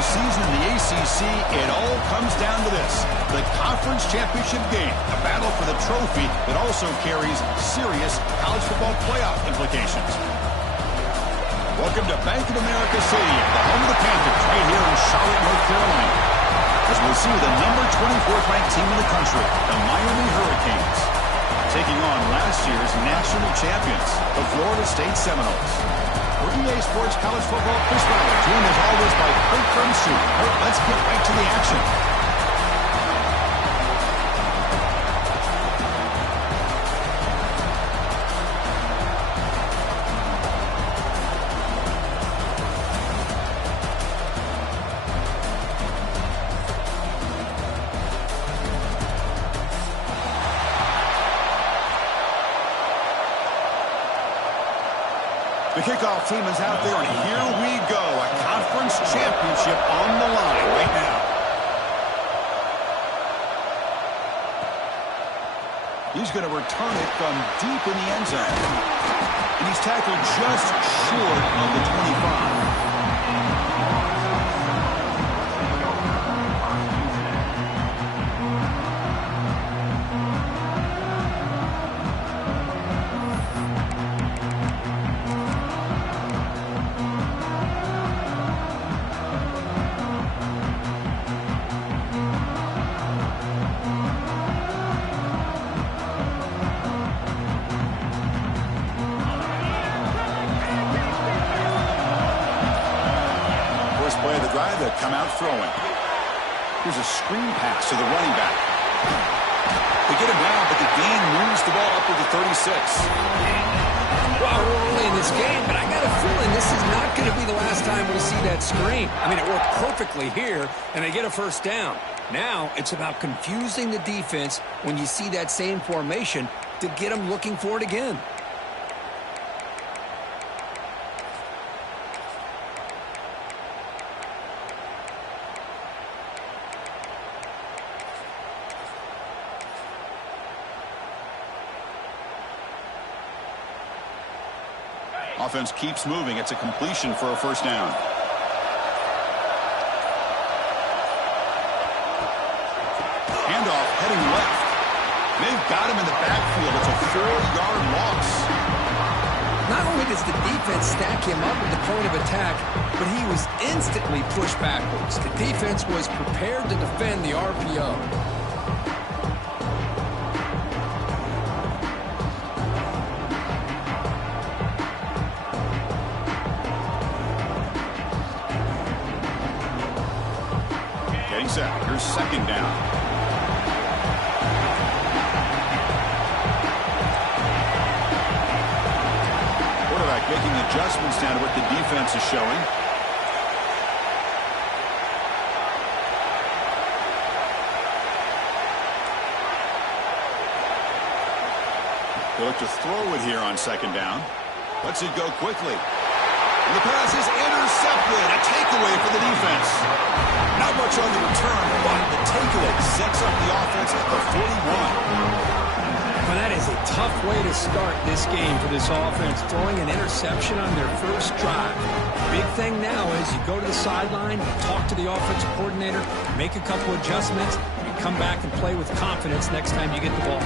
regular season in the ACC, it all comes down to this: the conference championship game, a battle for the trophy that also carries serious college football playoff implications. Welcome to Bank of America Stadium, the home of the Panthers, right here in Charlotte, North Carolina, as we'll see the number 24th ranked team in the country, the Miami Hurricanes, taking on last year's national champions, the Florida State Seminoles. For EA Sports College Football, Chris Ballard, joined as always by Kurt Clemson. Let's get right to the action. The kickoff team is out there, and here we go. A conference championship on the line right now. He's going to return it from deep in the end zone. And he's tackled just short of the 25. Play of the drive, that come out throwing. Here's a screen pass to the running back. They get him down, but the gain moves the ball up to the 36. Well, we're early in this game, but I got a feeling this is not going to be the last time we see that screen. I mean, it worked perfectly here, and they get a first down. Now, it's about confusing the defense when you see that same formation to get them looking for it again. Offense keeps moving. It's a completion for a first down. Handoff heading left. They've got him in the backfield. It's a 4-yard loss. Not only does the defense stack him up at the point of attack, but he was instantly pushed backwards. The defense was prepared to defend the RPO. Here's second down. Quarterback making adjustments down to what the defense is showing. They look to throw it here on second down. Lets it go quickly. And the pass is intercepted. A takeaway for the defense. Not much on the return, but the takeaway sets up the offense at the 41. Well, that is a tough way to start this game for this offense, throwing an interception on their first drive. Big thing now is you go to the sideline, talk to the offensive coordinator, make a couple adjustments, and come back and play with confidence next time you get the ball.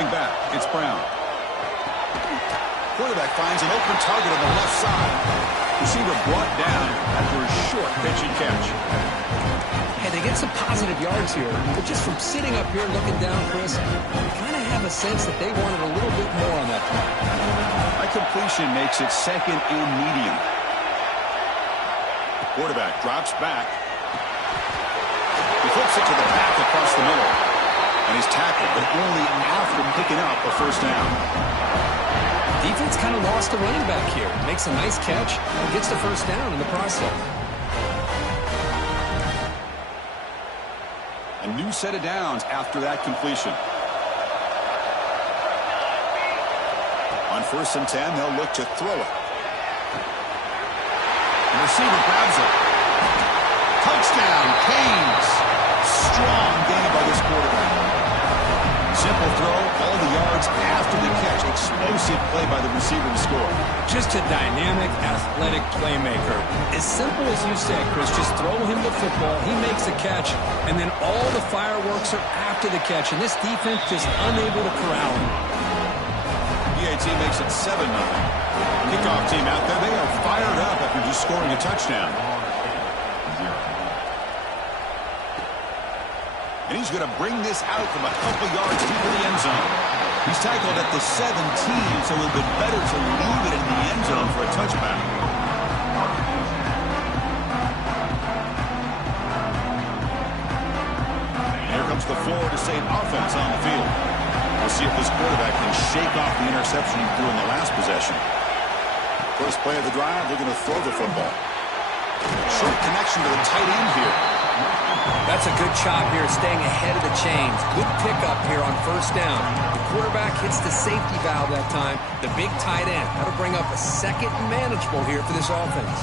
Back, it's Brown. Quarterback finds an open target on the left side. Receiver brought down after a short pitch and catch. Hey, they get some positive yards here, but just from sitting up here looking down, Chris, you kind of have a sense that they wanted a little bit more on that play. That completion makes it second and medium. The quarterback drops back. He flips it to the back across the middle. And he's tackled, but only after picking up a first down. Defense kind of lost the running back here. Makes a nice catch and gets the first down in the process. A new set of downs after that completion. On 1st and 10, they'll look to throw it. Receiver grabs it. Touchdown, Canes. Strong gain by this quarterback. Simple throw, all the yards after the catch. Explosive play by the receiver to score. Just a dynamic, athletic playmaker. As simple as you said, Chris, just throw him the football, he makes a catch, and then all the fireworks are after the catch, and this defense just unable to corral him. PAT makes it 7-0. Kickoff team out there, they are fired up after just scoring a touchdown. And he's going to bring this out from a couple yards deep in the end zone. He's tackled at the 17, so it would have been better to leave it in the end zone for a touchback. Here comes the Florida State offense on the field. We'll see if this quarterback can shake off the interception he threw in the last possession. First play of the drive, they're going to throw the football. Short connection to the tight end here. That's a good job here, staying ahead of the chains. Good pickup here on first down. The quarterback hits the safety valve that time. The big tight end. That'll bring up a second and manageable here for this offense.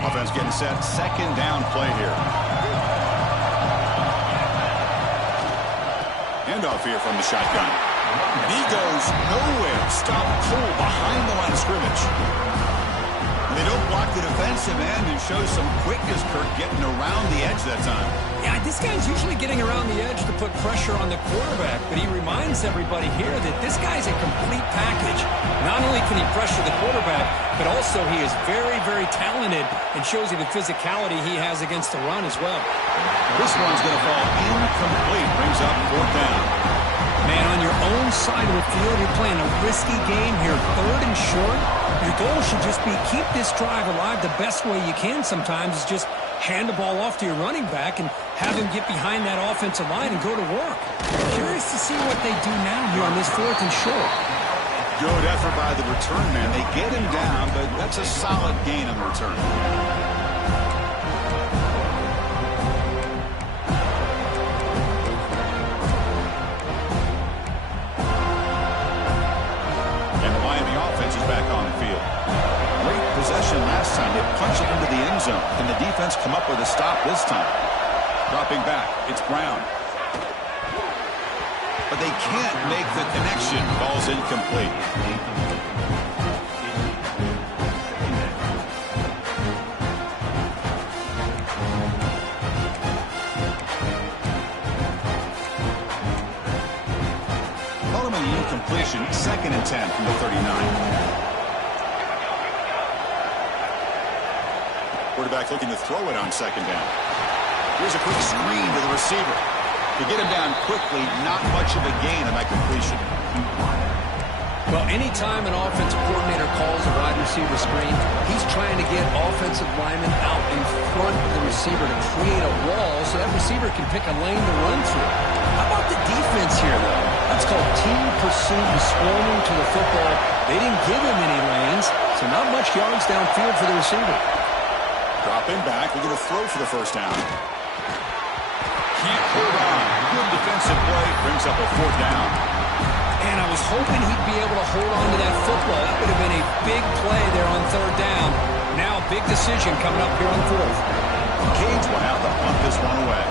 Offense getting set. Second down play here. Handoff here from the shotgun. And he goes nowhere. Stop cold behind the line of scrimmage. They don't block the defensive end and show some quickness, Kirk, getting around the edge that time. Yeah, this guy's usually getting around the edge to put pressure on the quarterback, but he reminds everybody here that this guy's a complete package. Not only can he pressure the quarterback, but also he is very, very talented and shows you the physicality he has against the run as well. This one's going to fall incomplete. Brings up fourth down. Man, on your own side of the field, you're playing a risky game here, third and short. Your goal should just be keep this drive alive the best way you can sometimes is just hand the ball off to your running back and have him get behind that offensive line and go to work. Curious to see what they do now here on this fourth and short. Good effort by the return man. They get him down, but that's a solid gain on the return. Back on the field. Great possession last time. They punch it into the end zone. Can the defense come up with a stop this time? Dropping back. It's Brown. But they can't make the connection. Ball's incomplete. Incompletion, 2nd and 10 from the 39. Quarterback looking to throw it on second down. Here's a quick screen to the receiver. To get him down quickly, not much of a gain on that completion. Well, anytime an offensive coordinator calls a wide receiver screen, he's trying to get offensive linemen out in front of the receiver to create a wall so that receiver can pick a lane to run through. How about the defense here, though? That's called team pursuit and swarming to the football. They didn't give him any lanes, so not much yards downfield for the receiver. Dropping back. We're going to throw for the first down. Can't hold on. Good defensive play. Brings up a fourth down. And I was hoping he'd be able to hold on to that football. That would have been a big play there on third down. Now a big decision coming up here on fourth. Canes will have to punt this one away.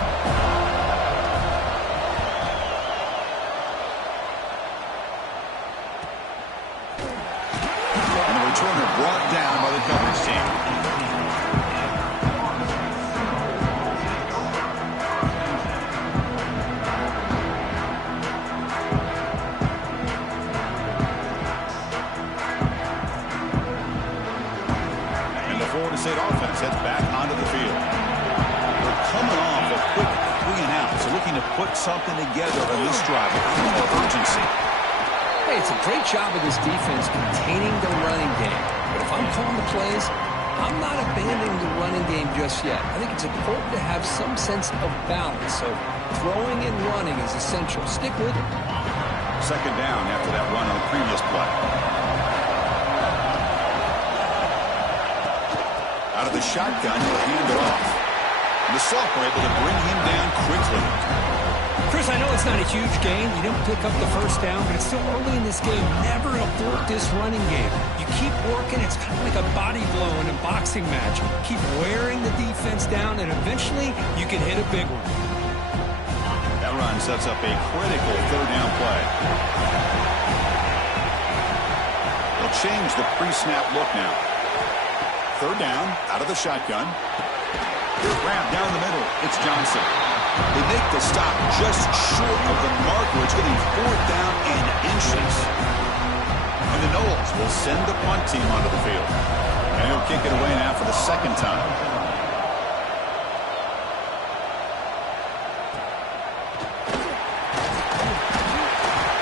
And the returner brought down by the coverage team. Florida State offense heads back onto the field. They're coming off a quick 3-and-out, so looking to put something together on this drive with a little more urgency. Hey, it's a great job of this defense containing the running game. But if I'm calling the plays, I'm not abandoning the running game just yet. I think it's important to have some sense of balance. So throwing and running is essential. Stick with it. Second down after that run on the previous play. Out of the shotgun, he'll hand it off. And the Soft were able to bring him down quickly. Chris, I know it's It's not a huge gain. You didn't pick up the first down, but it's still early in this game. Never abort this running game. You keep working. It's kind of like a body blow in a boxing match. Keep wearing the defense down, and eventually you can hit a big one. That run sets up a critical third down play. They'll change the pre-snap look now. Third down, out of the shotgun. Here's Graham down the middle. It's Johnson. They make the stop just short of the marker. It's getting fourth down and inches. And the Noles will send the punt team onto the field. And he'll kick it away now for the second time.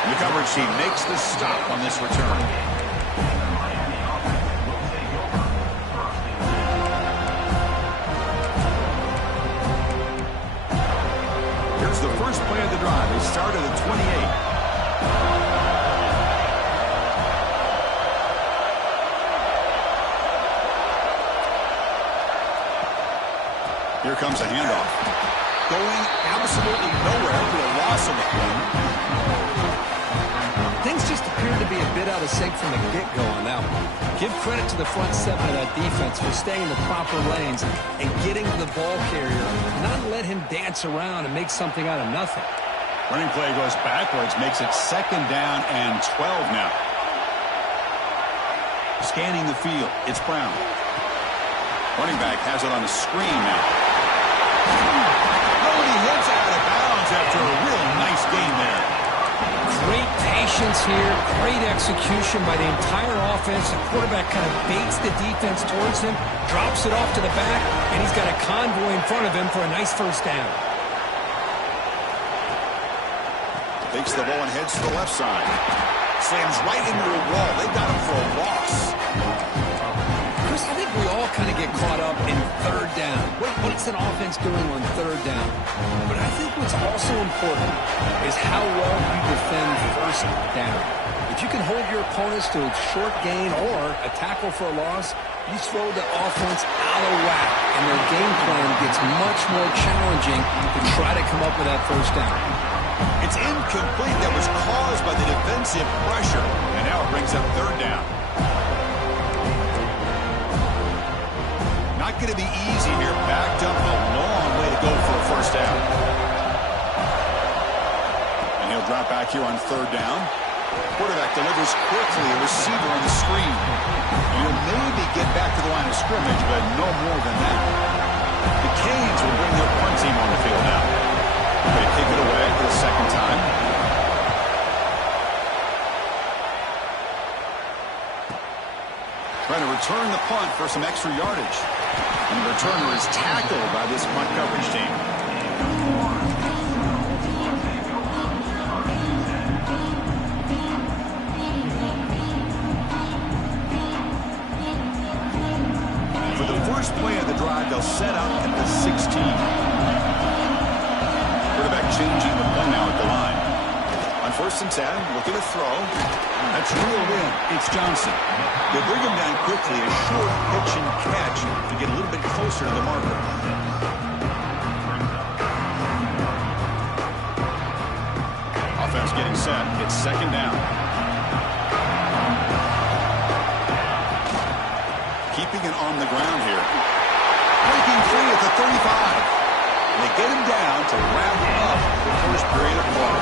The coverage team makes the stop on this return. The first play of the drive. They start at the 28. Here comes a handoff. Going absolutely nowhere for a loss of the play. Things just appear to be a bit out of sync from the get-go on that one. Give credit to the front seven of that defense for staying in the proper lanes and getting to the ball carrier, not let him dance around and make something out of nothing. Running play goes backwards, makes it second down and 12 now. Scanning the field, it's Brown. Running back has it on the screen now. Oh, and he hits out of bounds after a real nice gain there. Great patience here, great execution by the entire offense. The quarterback kind of baits the defense towards him, drops it off to the back, and he's got a convoy in front of him for a nice first down. Takes the ball and heads to the left side. Slams right into a wall. They got him for a loss. Chris, I think we all kind of get caught up in third down. What's an offense doing on third down? But I think what's also important is how well you defend first down. If you can hold your opponents to a short gain or a tackle for a loss, you throw the offense out of whack, and their game plan gets much more challenging to try to come up with that first down. It's incomplete. That was caused by the defensive pressure. And now it brings up third down. Not going to be easy here. Backed up a long way to go for a first down. And he'll drop back here on third down. Quarterback delivers quickly. A receiver on the screen. You'll maybe get back to the line of scrimmage, but no more than that. The Canes will bring their punt team on the field now. They kick it away for the second time. Trying to return the punt for some extra yardage. And the returner is tackled by this punt coverage team. For the first play of the drive, they'll set up at the 16. Quarterback changing the play now at the line. On first and 10, look at a throw. That's reeled in. It's Johnson. They bring him down quickly. A short pitch and catch to get a little bit closer to the marker. Offense getting set. It's second down. Keeping it on the ground here. Breaking free at the 35. They get him down to wrap up the first period of play.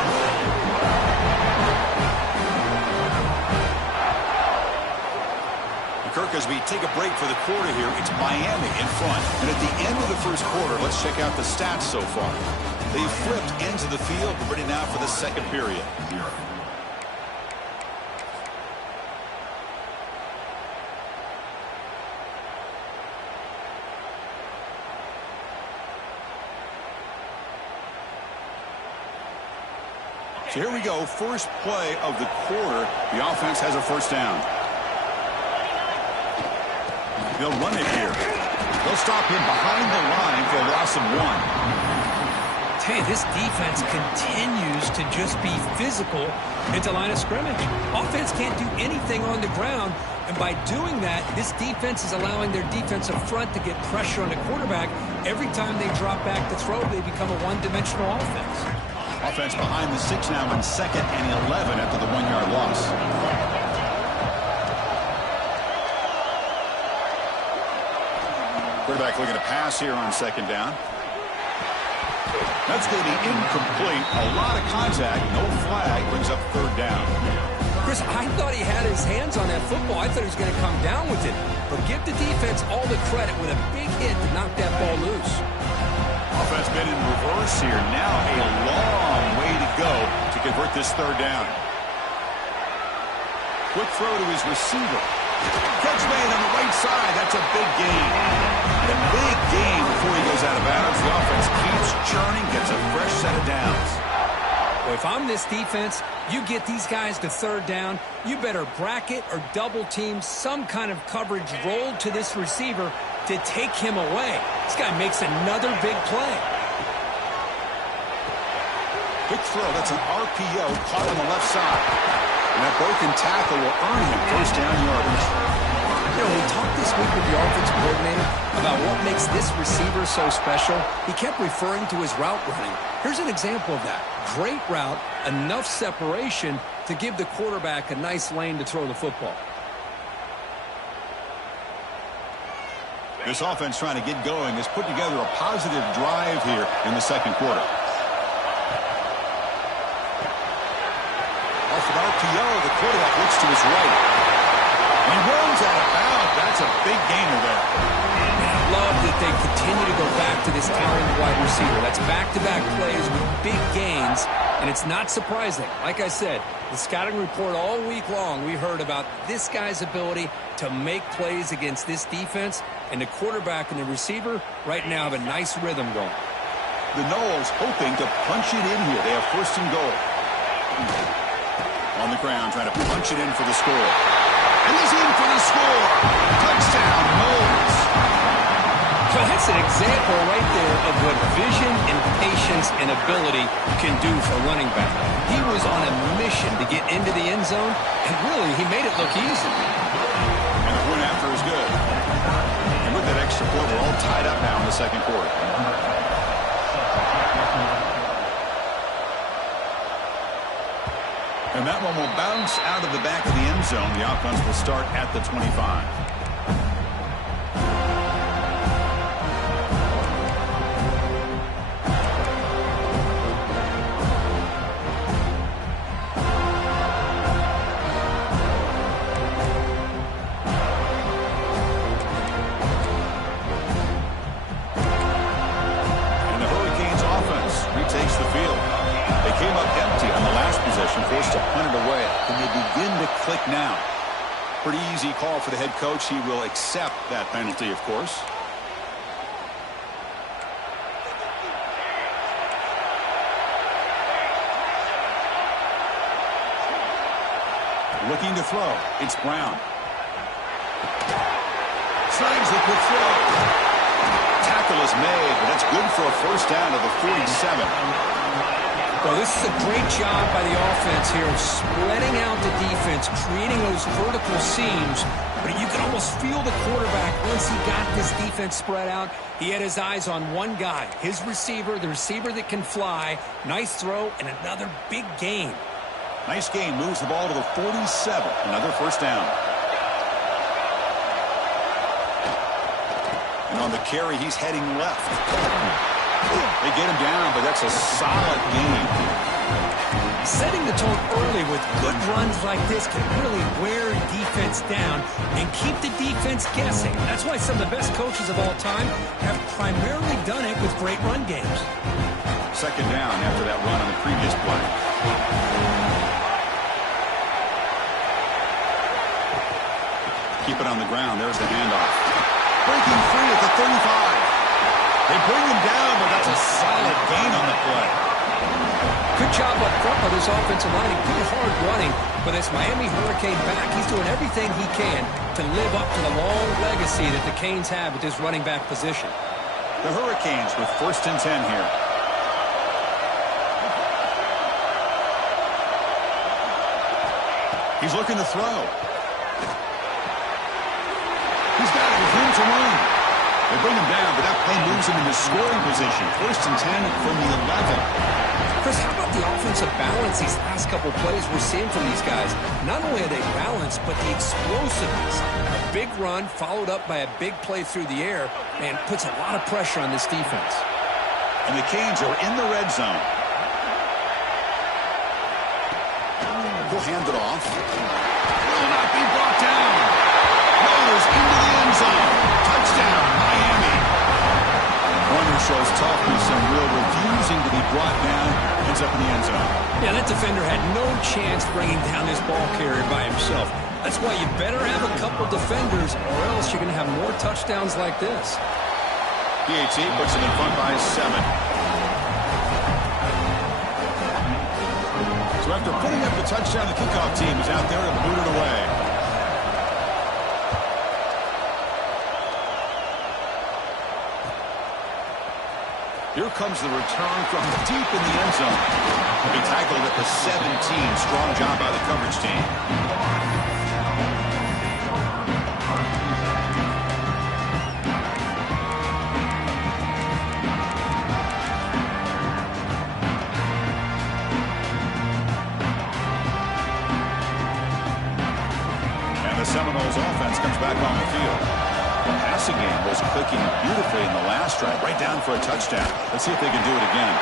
Kirk, as we take a break for the quarter here, it's Miami in front. And at the end of the first quarter, let's check out the stats so far. They've flipped ends of the field, ready now for the second period. So here we go, first play of the quarter. The offense has a first down. They'll run it here. They'll stop him behind the line for a loss of 1. Hey, this defense continues to just be physical at the line of scrimmage. Offense can't do anything on the ground, and by doing that, this defense is allowing their defensive front to get pressure on the quarterback. Every time they drop back to throw, they become a one-dimensional offense. Offense behind the 6 now on 2nd and 11 after the 1-yard loss. Quarterback looking to pass here on 2nd down. That's going to be incomplete. A lot of contact. No flag. Brings up 3rd down. Chris, I thought he had his hands on that football. I thought he was going to come down with it. But give the defense all the credit with a big hit to knock that ball loose. Offense been in reverse here. Now a long way to go to convert this 3rd down. Quick throw to his receiver. Catch made on the right side. That's a big gain. A big gain before he goes out of bounds. The offense keeps churning, gets a fresh set of downs. Well, if I'm this defense, you get these guys to 3rd down, you better bracket or double team some kind of coverage rolled to this receiver to take him away. This guy makes another big play. Quick throw. That's an RPO caught on the left side. And that broken tackle will earn him 1st down yardage. You know, we talked this week with the offensive coordinator about what makes this receiver so special. He kept referring to his route running. Here's an example of that. Great route, enough separation to give the quarterback a nice lane to throw the football. This offense trying to get going has put together a positive drive here in the 2nd quarter. Off an RPO, the quarterback looks to his right. He runs out of bounds. That's a big gainer there. And I love that they continue to go back to this talented wide receiver. That's back-to-back plays with big gains, and it's not surprising. Like I said, the scouting report all week long, we heard about this guy's ability to make plays against this defense, and the quarterback and the receiver right now have a nice rhythm going. The Noles hoping to punch it in here. They have 1st and goal. On the ground, trying to punch it in for the score. And he's in for the score. Touchdown, Noles. So that's an example right there of what vision and patience and ability can do for a running back. He was on a mission to get into the end zone, and really, he made it look easy. And the point after is good. And with that extra point, we're all tied up now in the 2nd quarter. And that one will bounce out of the back of the end zone. The offense will start at the 25. And the Hurricanes offense retakes the field. They came up empty on the last possession, forced to punt it away. Can they begin to click now? Pretty easy call for the head coach. He will accept that penalty, of course. Looking to throw. It's Brown. Slides the quick throw. Tackle is made, but that's good for a 1st down to the 47. Well, this is a great job by the offense here of spreading out the defense, creating those vertical seams. But you can almost feel the quarterback once he got this defense spread out. He had his eyes on one guy, his receiver, the receiver that can fly. Nice throw and another big gain. Nice gain. Moves the ball to the 47. Another 1st down. And on the carry, he's heading left. They get him down, but that's a solid game. Setting the tone early with good runs like this can really wear defense down and keep the defense guessing. That's why some of the best coaches of all time have primarily done it with great run games. 2nd down after that run on the previous play. Keep it on the ground. There's the handoff. Breaking free at the 35. They bring him down, but that's a solid gain on the play. Good job up front by this offensive line. Good hard running for this Miami Hurricane back. He's doing everything he can to live up to the long legacy that the Canes have at this running back position. The Hurricanes with 1st and 10 here. He's looking to throw. He's got it with room to run. They bring him down, but that play moves him into scoring position. 1st and 10 from the 11. Chris, how about the offensive balance these last couple plays we're seeing from these guys? Not only are they balanced, but the explosiveness. A big run followed up by a big play through the air and puts a lot of pressure on this defense. And the Canes are in the red zone. He'll hand it off. Will not be brought down. Rolls into the end zone. Touchdown, Miami. Corner shows toughness and real refusing to be brought down. Ends up in the end zone. Yeah, that defender had no chance bringing down this ball carrier by himself. That's why you better have a couple defenders or else you're going to have more touchdowns like this. PAT puts him in front by 7. So after putting up the touchdown, the kickoff team is out there to boot it away. Here comes the return from deep in the end zone. He tackled at the 17. Strong job by the coverage team. And the Seminoles offense comes back on the field. The passing game was clicking beautifully in the last drive, right down for a touchdown. Let's see if they can do it again.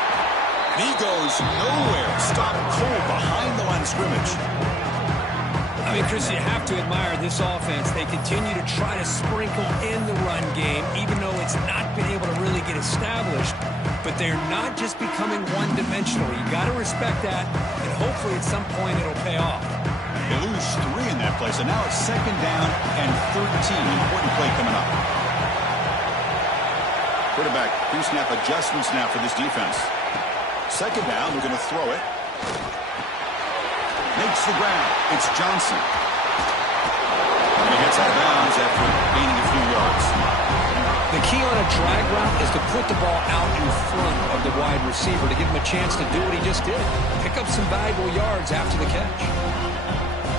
And he goes nowhere. Stopped cold behind the line of scrimmage. I mean, Chris, you have to admire this offense. They continue to try to sprinkle in the run game, even though it's not been able to really get established. But they're not just becoming one-dimensional. You got to respect that, and hopefully at some point it'll pay off. They lose 3 in that play, so now it's 2nd down and 13. Important play coming up. Quarterback pre-snap adjustments now for this defense. 2nd down, they're going to throw it. Makes the ground. It's Johnson. And he gets out of bounds after gaining a few yards. The key on a drag route is to put the ball out in front of the wide receiver to give him a chance to do what he just did. Pick up some valuable yards after the catch.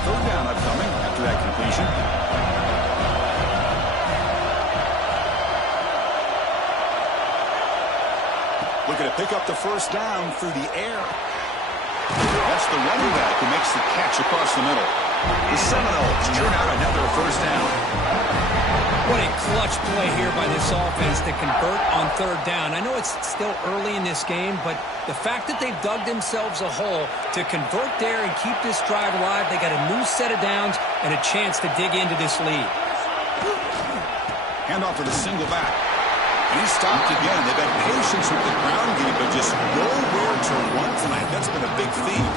3rd down upcoming after that completion. Looking to pick up the 1st down through the air. That's the running back who makes the catch across the middle. The Seminoles churn out another 1st down. What a clutch play here by this offense to convert on 3rd down. I know it's still early in this game, but the fact that they've dug themselves a hole to convert there and keep this drive alive, they got a new set of downs and a chance to dig into this lead. Handoff to the single back. And he stopped again. They've had patience with the ground game, but just nowhere to run tonight. That's been a big theme.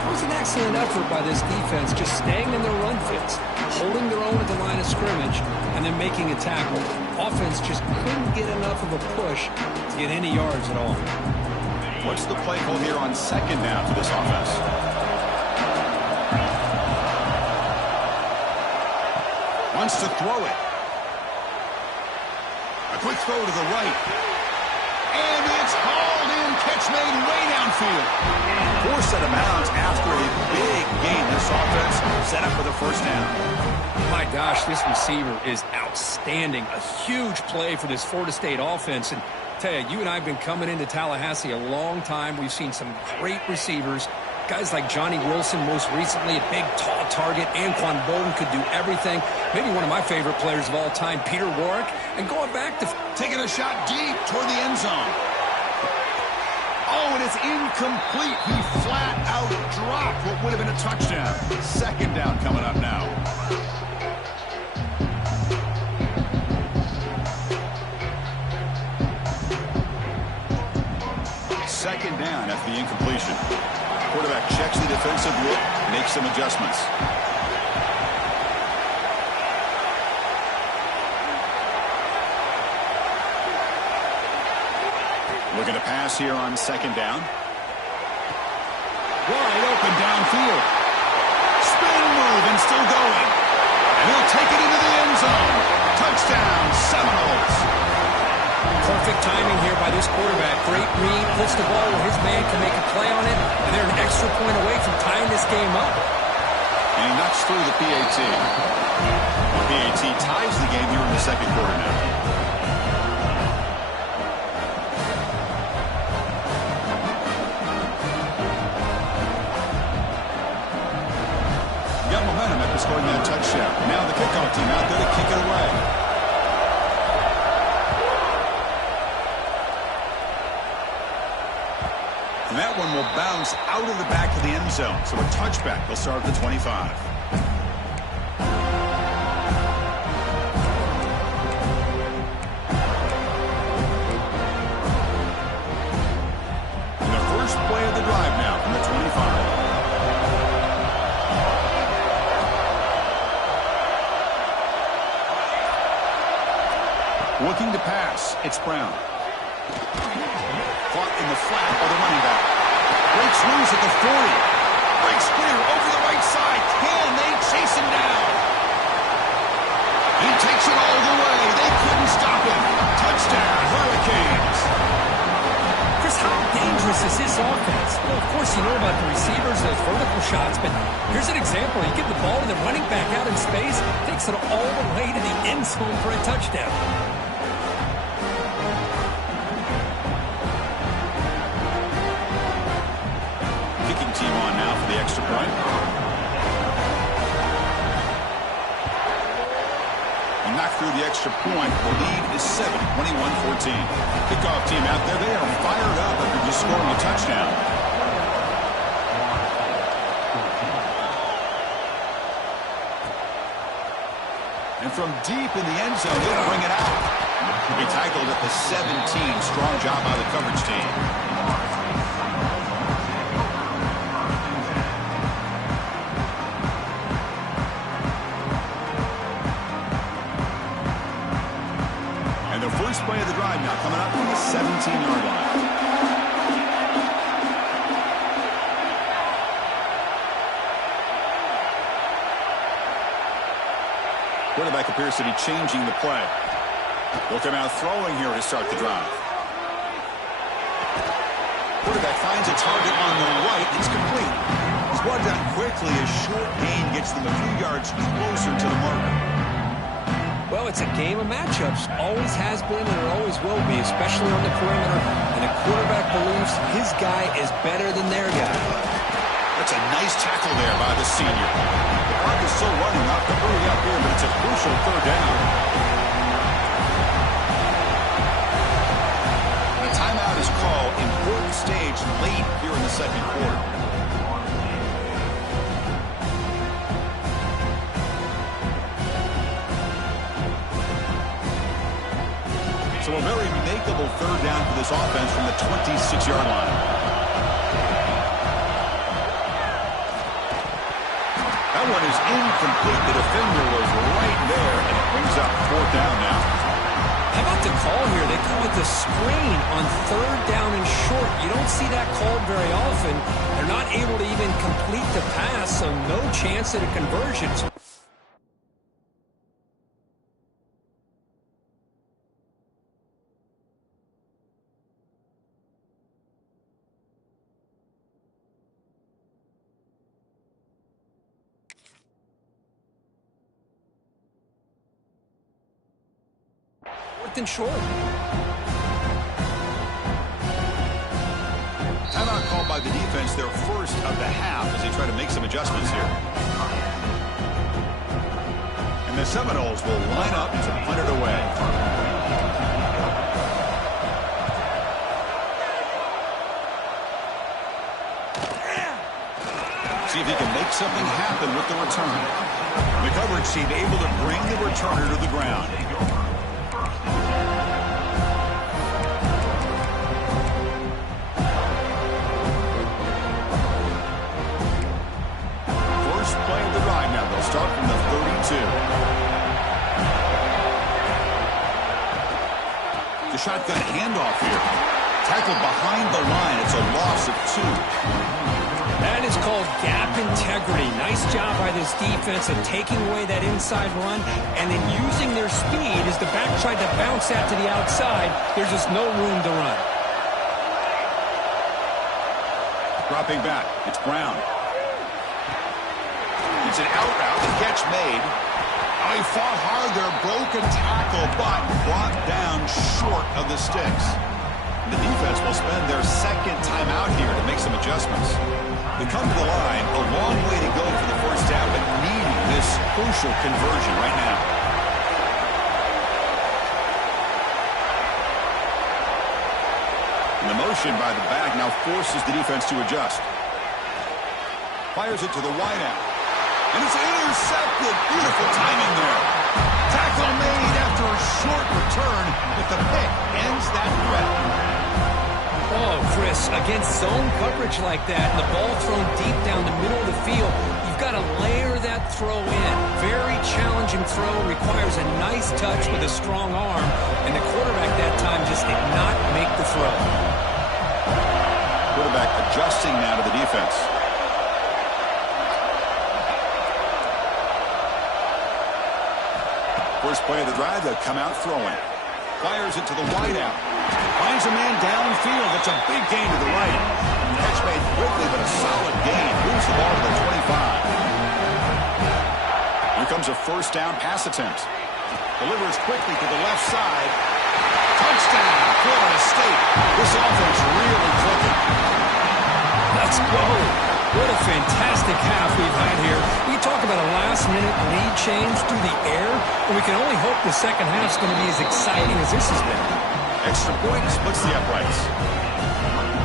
It was an excellent effort by this defense, just staying in their run fits, holding their own at the line of scrimmage, and then making a tackle. Offense just couldn't get enough of a push to get any yards at all. What's the play call here on 2nd down for this offense? Wants to throw it. A quick throw to the right. And it's hauled in. Catch made way downfield. 4 set of bounds after a big gain. This offense set up for the 1st down. My gosh, this receiver is outstanding. A huge play for this Florida State offense. And tell you, you and I have been coming into Tallahassee a long time. We've seen some great receivers. Guys like Johnny Wilson, most recently, a big, tall target. Anquan Bolden could do everything. Maybe one of my favorite players of all time, Peter Warrick. And going back to taking a shot deep toward the end zone. Oh, and it's incomplete. He flat out dropped what would have been a touchdown. 2nd down coming up now. Second down after the incompletion. Quarterback checks the defensive look, makes some adjustments. Looking to pass here on 2nd down. Wide open downfield. Spin move and still going. And he'll take it into the end zone. Touchdown, Seminoles. Perfect timing here by this quarterback. Great read, puts the ball where his man can make a play on it, and they're an extra point away from tying this game up. And he knocks through the PAT. The PAT ties the game here in the 2nd quarter now. momentum after scoring that touchdown. Now the kickoff team out there to kick it away. And that one will bounce out of the back of the end zone. So a touchback will start at the 25. And the first play of the drive now from the 25. Looking to pass. It's Brown. Caught in the flat by the running back. Breaks loose at the 40. Breaks clear over the right side. Can they chase him down? He takes it all the way. They couldn't stop him. Touchdown, Hurricanes. Chris, how dangerous is this offense? Well, of course, you know about the receivers, those vertical shots, but here's an example. You give the ball to the running back out in space, takes it all the way to the end zone for a touchdown. Team on now for the extra point. And knocked through the extra point. The lead is 7, 21-14. Kickoff team out there. They are fired up after just scoring a touchdown. And from deep in the end zone, they'll bring it out. He tackled at the 17. Strong job by the coverage team. First play of the drive now coming up from the 17-yard line. Quarterback appears to be changing the play. They'll come out throwing here to start the drive. Quarterback finds a target on the right. It's complete. He's brought down quickly as short gain gets them a few yards closer to the marker. Well, it's a game of matchups. Always has been and it always will be, especially on the perimeter. And a quarterback believes his guy is better than their guy. That's a nice tackle there by the senior. The clock is still running up to hurry up here, but it's a crucial third down. And a timeout is called. Important stage late here in the second quarter. So a very makeable third down for this offense from the 26-yard line. That one is incomplete. The defender was right there, and it brings up fourth down now. How about the call here? They call it the screen on third down and short. You don't see that called very often. They're not able to even complete the pass, so no chance at a conversion. And short. Timeout called by the defense, their first of the half as they try to make some adjustments here. And the Seminoles will line up to punt it away. See if he can make something happen with the return. The coverage team able to bring the returner to the ground. Start from the 32. The shotgun handoff here. Tackled behind the line. It's a loss of 2. That is called gap integrity. Nice job by this defense of taking away that inside run and then using their speed as the back tried to bounce that to the outside. There's just no room to run. Dropping back. It's Brown. It's an out route, the catch made. Oh, he fought hard there, broken tackle, but brought down short of the sticks. The defense will spend their second time out here to make some adjustments. They come to the line, a long way to go for the first down, but needing this crucial conversion right now. And the motion by the back now forces the defense to adjust. Fires it to the wideout. And it's intercepted. Beautiful timing there. Tackle made after a short return, but the pick ends that threat. Oh, Chris, against zone coverage like that, and the ball thrown deep down the middle of the field, you've got to layer that throw in. Very challenging throw, requires a nice touch with a strong arm, and the quarterback that time just did not make the throw. Quarterback adjusting now to the defense. First play of the drive, they'll come out throwing. Fires it to the wideout. Finds a man downfield. That's a big gain to the right. Catch made quickly, but a solid gain. Moves the ball to the 25. Here comes a first down pass attempt. Delivers quickly to the left side. Touchdown, Florida State. This offense really clicking. Let's go. What a fantastic half we've had here. We talk about a last-minute lead change through the air, and we can only hope the second half's going to be as exciting as this has been. Extra point splits the uprights.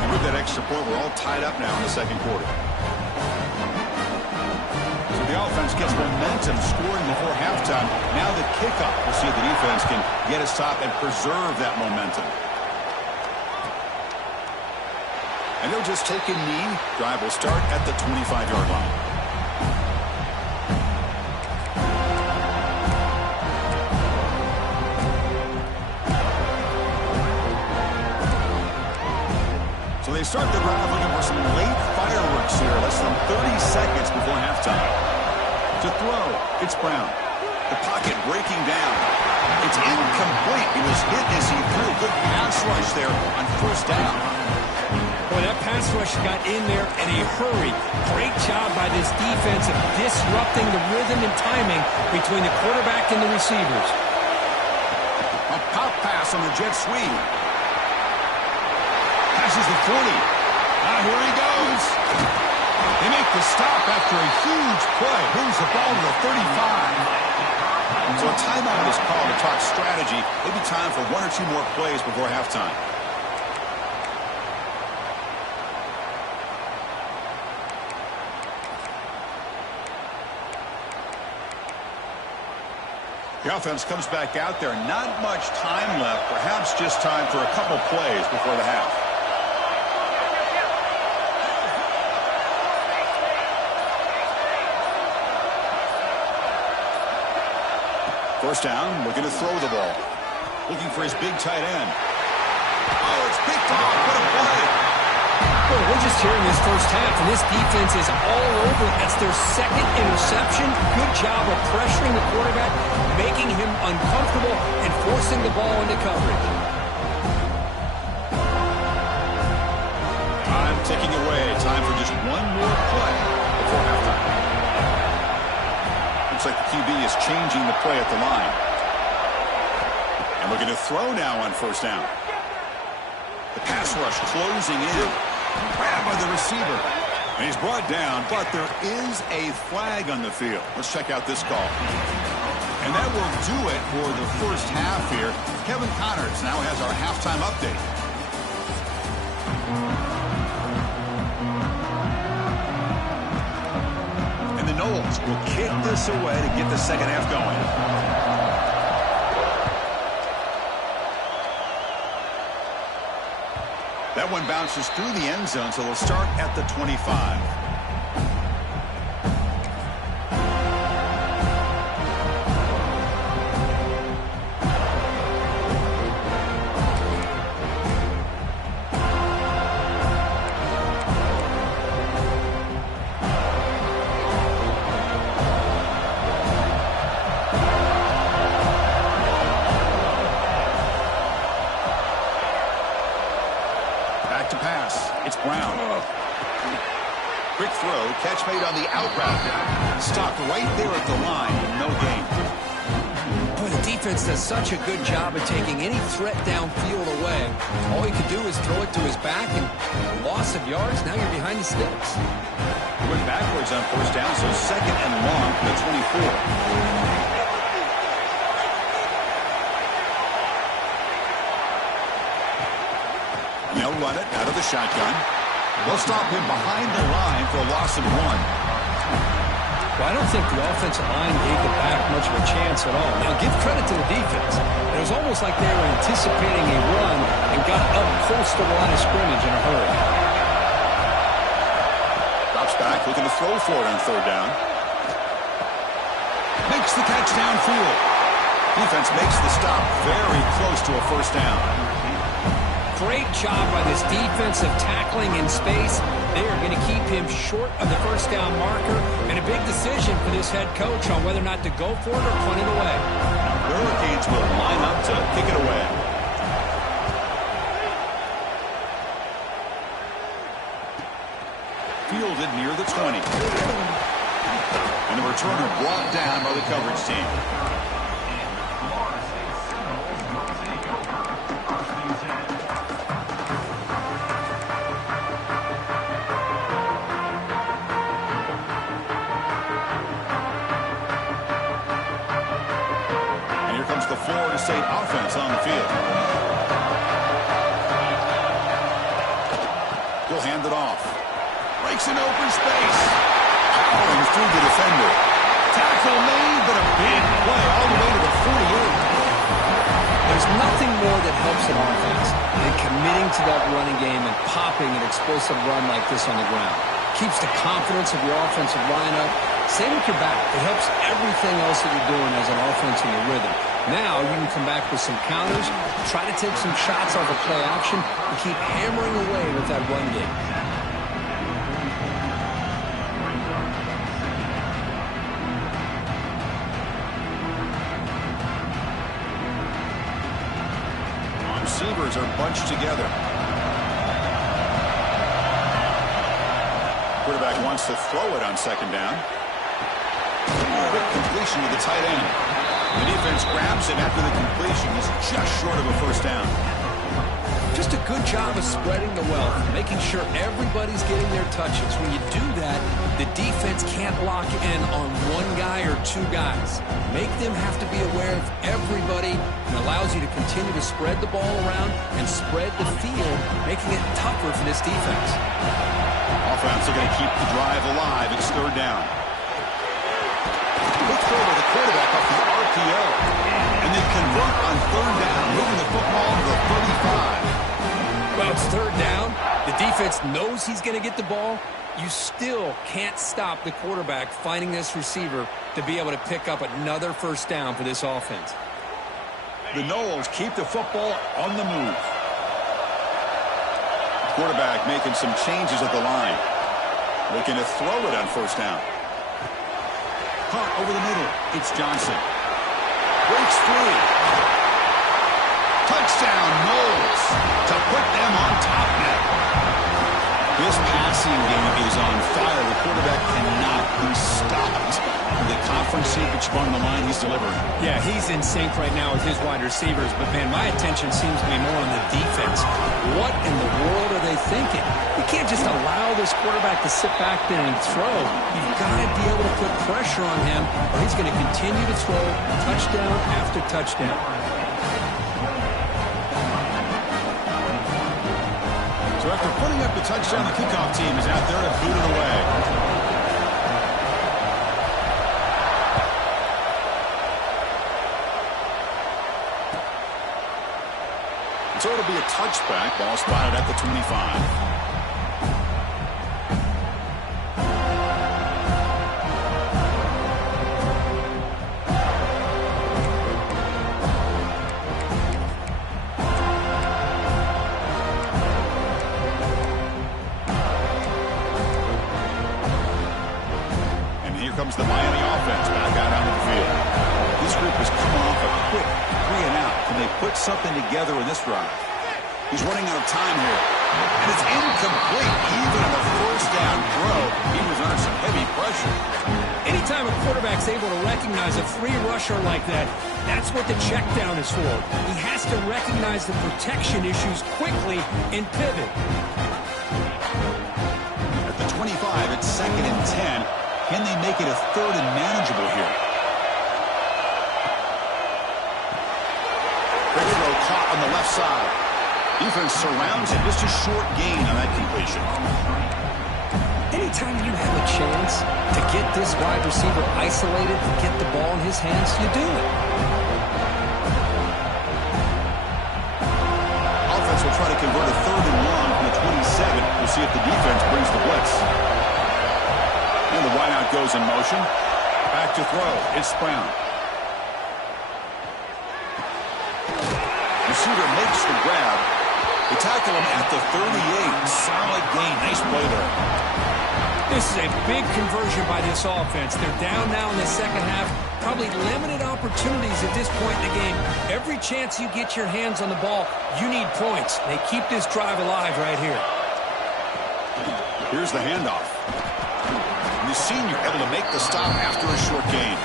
And with that extra point, we're all tied up now in the second quarter. So the offense gets momentum scoring before halftime. Now the kickoff. We'll see if the defense can get a stop and preserve that momentum. And they'll just take a knee. Drive will start at the 25-yard line. So they start the drive looking for some late fireworks here. Less than 30 seconds before halftime. To throw, it's Brown. The pocket breaking down. It's incomplete. He was hit as he threw. Good pass rush there on first down. Boy, that pass rush got in there in a hurry. Great job by this defense of disrupting the rhythm and timing between the quarterback and the receivers. A pop pass on the jet sweep. Passes the 40. Here he goes. They make the stop after a huge play. Moves the ball to the 35. So a timeout is called to talk strategy. Maybe time for one or two more plays before halftime. The offense comes back out there. Not much time left. Perhaps just time for a couple plays before the half. First down, looking to throw the ball. Looking for his big tight end. Oh, it's picked off. What a play. Well, we're just here in this first half, and this defense is all over. That's their second interception. Good job of pressuring the quarterback, making him uncomfortable, and forcing the ball into coverage. Time ticking away. Time for just one more play before halftime. Looks like the QB is changing the play at the line. And we're going to throw now on first down. The pass rush closing in. Grabbed by the receiver. And he's brought down, but there is a flag on the field. Let's check out this call. And that will do it for the first half here. Kevin Connors now has our halftime update. And the Noles will kick this away to get the second half going. That one bounces through the end zone, so they'll start at the 25. To pass. It's Brown. Quick throw. Catch made on the out route. Stopped right there at the line. No gain. Boy, the defense does such a good job of taking any threat downfield away. All he could do is throw it to his back, and loss of yards, now you're behind the sticks. He went backwards on first down, so second and long for the 24. They'll run it out of the shotgun. They'll stop him behind the line for a loss of 1. Well, I don't think the offensive line gave the back much of a chance at all. Now, give credit to the defense. It was almost like they were anticipating a run and got up close to the line of scrimmage in a hurry. Drops back, looking to throw for it on third down. Makes the catch downfield. Defense makes the stop very close to a first down. Great job by this defensive tackling in space. They are going to keep him short of the first down marker, and a big decision for this head coach on whether or not to go for it or punt it away. The Hurricanes will line up to kick it away. Fielded near the 20. And the returner brought down by the coverage team. Florida State offense on the field. He'll hand it off. Breaks an open space. Powering through the defender. Tackle made, but a big play all the way to the 48. There's nothing more that helps an offense than committing to that running game and popping an explosive run like this on the ground. Keeps the confidence of your offensive line up. Same with your back. It helps everything else that you're doing as an offense in your rhythm. Now you can come back with some counters, try to take some shots off of play action, and keep hammering away with that run game. Receivers are bunched together. Quarterback wants to throw it on second down. Quick completion to the tight end. The defense grabs it after the completion. He's just short of a first down. Just a good job of spreading the wealth, making sure everybody's getting their touches. When you do that, the defense can't lock in on one guy or two guys. Make them have to be aware of everybody, and allows you to continue to spread the ball around and spread the field, making it tougher for this defense. Offense are going to keep the drive alive. It's third down. Quick throw to the quarterback off the RPO. And they convert on third down, moving the football to the 35. Well, it's third down. The defense knows he's going to get the ball. You still can't stop the quarterback finding this receiver to be able to pick up another first down for this offense. The Noles keep the football on the move. Quarterback making some changes at the line. Looking to throw it on first down. Caught over the middle. It's Johnson. Breaks free. Touchdown, Noles, to put them on top now. This passing game is on fire. The quarterback cannot be stopped. The conference championship on the line, he's delivering. Yeah, he's in sync right now with his wide receivers, but man, my attention seems to be more on the defense. What in the world are they thinking? You can't just allow this quarterback to sit back there and throw. You've got to be able to put pressure on him, or he's going to continue to throw touchdown after touchdown. So after putting up the touchdown, the kickoff team is out there to boot it away. So it'll be a touchback. Ball spotted at the 25. Comes the Miami offense back out onto the field. This group is coming off a quick 3 and out. Can they put something together in this drive? He's running out of time here. And it's incomplete. Even on the first down throw, he was under some heavy pressure. Anytime a quarterback quarterback's able to recognize a free rusher like that, that's what the check down is for. He has to recognize the protection issues quickly and pivot. At the 25, it's 2nd and 10. Can they make it a 3rd and manageable here? Quick throw caught on the left side. Defense surrounds it. Just a short gain on that completion. Anytime you have a chance to get this wide receiver isolated and get the ball in his hands, you do it. Offense will try to convert a 3rd and 1 from the 27. We'll see if the defense brings the blitz. And the wideout goes in motion. Back to throw. It's Brown. Receiver makes the grab. They tackle him at the 38. Solid gain. Nice play there. This is a big conversion by this offense. They're down now in the second half. Probably limited opportunities at this point in the game. Every chance you get your hands on the ball, you need points. They keep this drive alive right here. Here's the handoff. The senior able to make the stop after a short gain.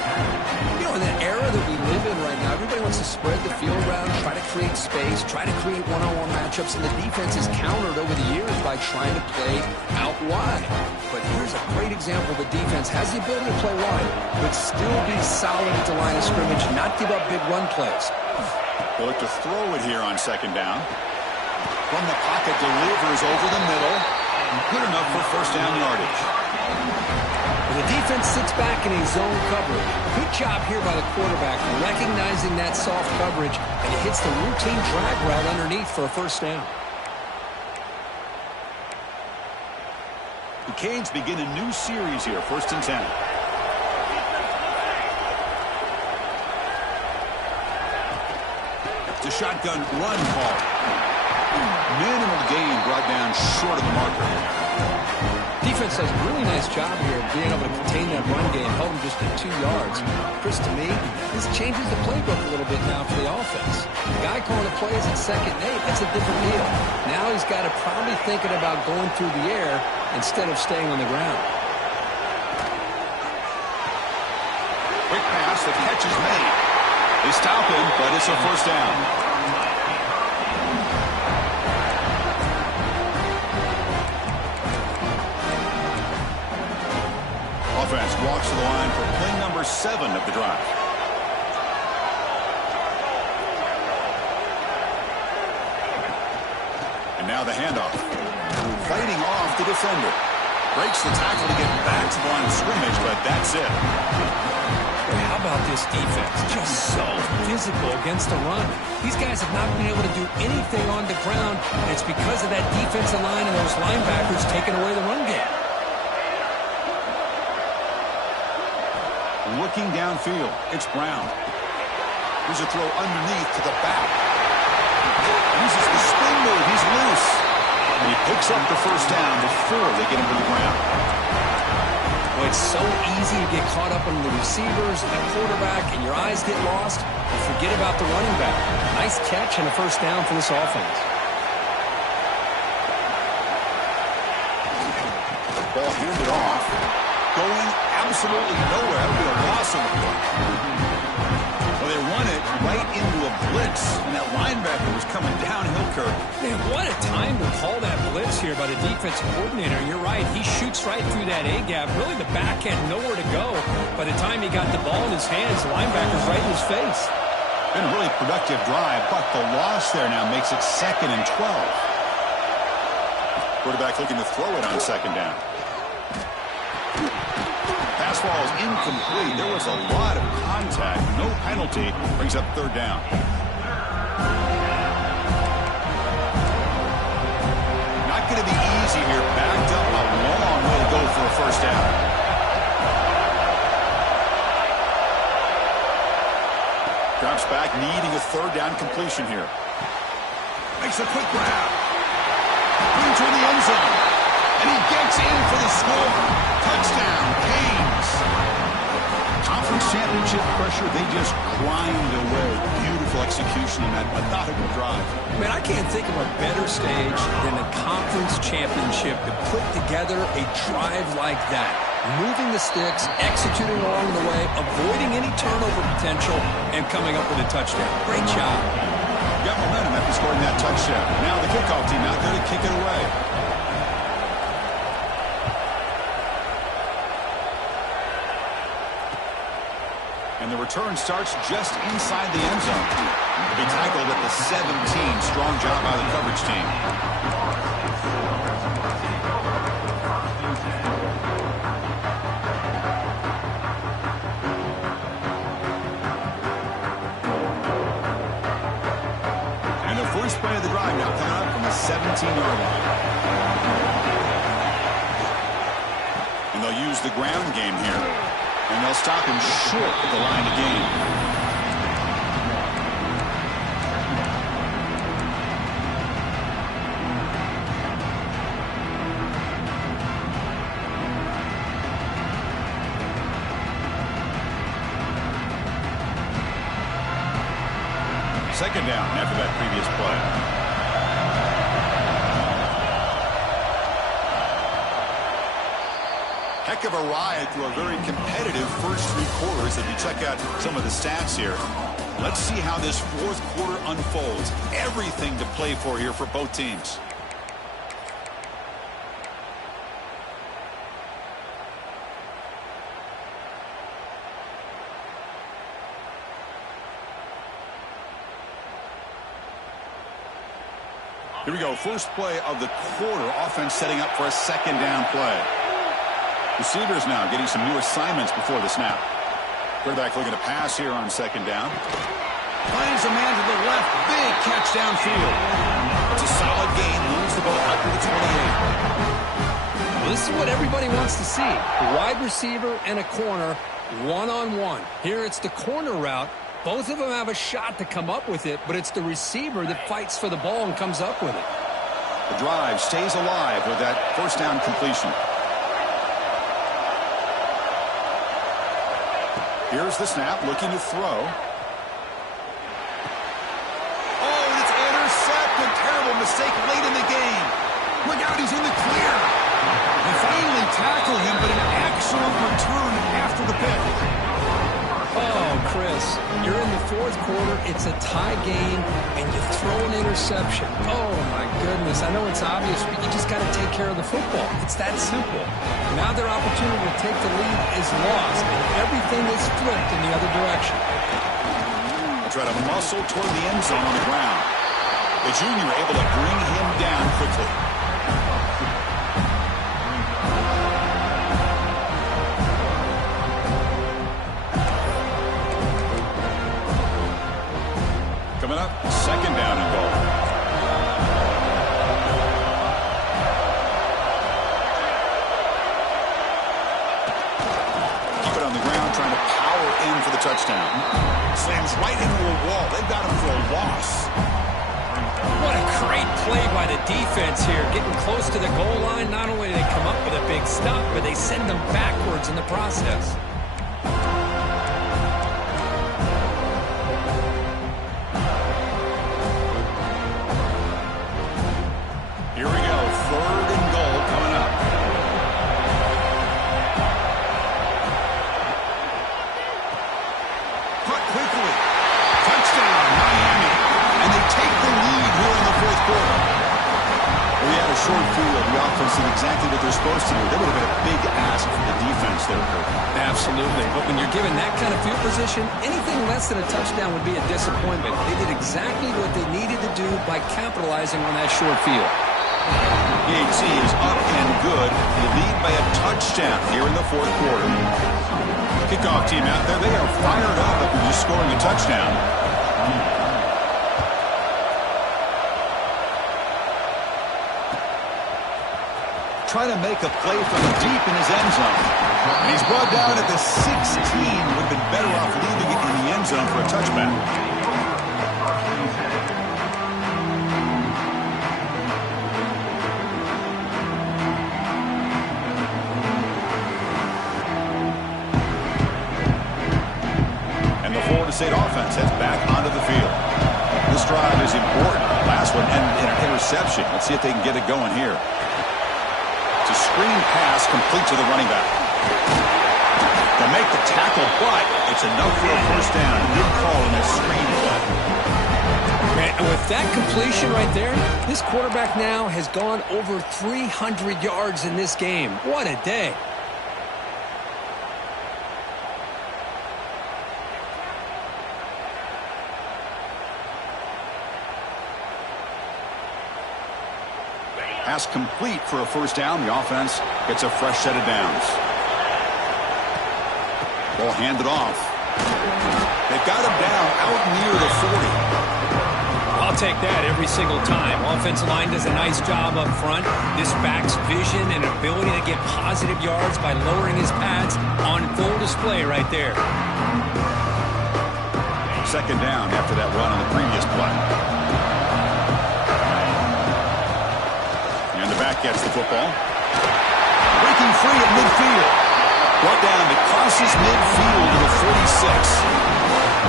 You know, in the era that we live in right now, everybody wants to spread the field around, try to create space, try to create one-on-one matchups, and the defense is countered over the years by trying to play out wide. But here's a great example. The defense has the ability to play wide, but still be solid at the line of scrimmage, not give up big run plays. They'll look to throw it here on 2nd down. From the pocket, delivers over the middle. Good enough for 1st down yardage. The defense sits back in a zone coverage. Good job here by the quarterback, recognizing that soft coverage, and he hits the routine drag route underneath for a 1st down. The Canes begin a new series here, 1st and 10. The shotgun run call. Minimal gain brought down short of the marker. Defense does a really nice job here of being able to contain that run game, held him just at 2 yards. Chris, to me, this changes the playbook a little bit now for the offense. The guy calling the plays at 2nd and 8, that's a different deal. Now he's got to probably thinking about going through the air instead of staying on the ground. Quick pass, the catch is made. They stop him, but it's a 1st down. Offense walks to the line for play number 7 of the drive. And now the handoff. Fighting off the defender. Breaks the tackle to get back to the line of scrimmage, but that's it. How about this defense? Just so physical against the run. These guys have not been able to do anything on the ground, and it's because of that defensive line and those linebackers taking away the run game. Looking downfield, it's Brown. Here's a throw underneath to the back. Uses the spin move. He's loose. And he picks up the 1st down before they get him to the ground. Well, it's so easy to get caught up on the receivers and the quarterback, and your eyes get lost. You forget about the running back. Nice catch and a 1st down for this offense. Ball handed off. Going absolutely nowhere. That'll be a loss on the play. Well, they run it right into a blitz, and that linebacker was coming downhill curve. Man, what a time to call that blitz here by the defensive coordinator. You're right. He shoots right through that A-gap. Really, the back had nowhere to go. By the time he got the ball in his hands, the linebacker's right in his face. Been a really productive drive, but the loss there now makes it 2nd and 12. Quarterback looking to throw it on 2nd down. Pass ball is incomplete. There was a lot of contact. No penalty. Brings up 3rd down. Not going to be easy here. Backed up a long way to go for a 1st down. Drops back, needing a 3rd down completion here. Makes a quick grab. Brings her in the end zone. And he gets in for the score. Touchdown, Canes. Conference championship pressure, they just grind away. Beautiful execution on that methodical drive. Man, I can't think of a better stage than the conference championship to put together a drive like that. moving the sticks, executing along the way, avoiding any turnover potential, and coming up with a touchdown. Great job. Got momentum after scoring that touchdown. Now the kickoff team out there to kick it away. And the return starts just inside the end zone. To be tackled at the 17. Strong job by the coverage team. And the first play of the drive now coming up from the 17-yard line. And they'll use the ground game here. And they'll stop him short at the line of game. Second down after that previous play. Heck of a ride through a very competitive first three quarters. If you check out some of the stats here, let's see how this fourth quarter unfolds. Everything to play for here for both teams. Here we go. First play of the quarter. Offense setting up for a second down play. Receivers now getting some new assignments before the snap. Quarterback looking to pass here on second down. Finds a man to the left. Big catch downfield. It's a solid gain. Moves the ball out to the 28. Well, this is what everybody wants to see. A wide receiver and a corner, one-on-one. Here it's the corner route. Both of them have a shot to come up with it, but it's the receiver that fights for the ball and comes up with it. The drive stays alive with that first down completion. Here's the snap, looking to throw. Oh, and it's intercepted. Terrible mistake late in the game. Look out, he's in the clear. They finally tackle him, but an excellent return after the pick. Oh, Chris, you're in the fourth quarter. It's a tie game, and you throw an interception. Oh, my goodness. I know it's obvious, but you just got to take care of the football. It's that simple. Now their opportunity to take the lead is lost, and everything is flipped in the other direction. They'll try to muscle toward the end zone on the ground. The junior able to bring him down quickly. Coming up, second down and goal. Keep it on the ground, trying to power in for the touchdown. Slams right into a wall. They've got him for a loss. What a great play by the defense here. Getting close to the goal line, not only do they come up with a big stop, but they send them backwards in the process. Short field of the offense and exactly what they're supposed to do. That would have been a big ask for the defense there, Kirk. Absolutely. But when you're given that kind of field position, anything less than a touchdown would be a disappointment. They did exactly what they needed to do by capitalizing on that short field. EHC is up and good. They lead by a touchdown here in the fourth quarter. Kickoff team out there. They are fired up after just scoring a touchdown. Trying to make a play from deep in his end zone. And he's brought down at the 16. Would have been better off leaving it in the end zone for a touchback. And the Florida State offense heads back onto the field. This drive is important. Last one ended in an interception. Let's see if they can get it going here. It's a screen pass complete to the running back. To make the tackle, but it's enough for a first down. Good call in this screen play. And with that completion right there, this quarterback now has gone over 300 yards in this game. What a day. Pass complete for a first down. The offense gets a fresh set of downs. Ball handed off. They've got him down out near the 40. I'll take that every single time. Offensive line does a nice job up front. This back's vision and ability to get positive yards by lowering his pads on full display right there. Second down after that run on the previous play. And the back gets the football. Breaking free at midfield. Brought down that crosses midfield to the 46.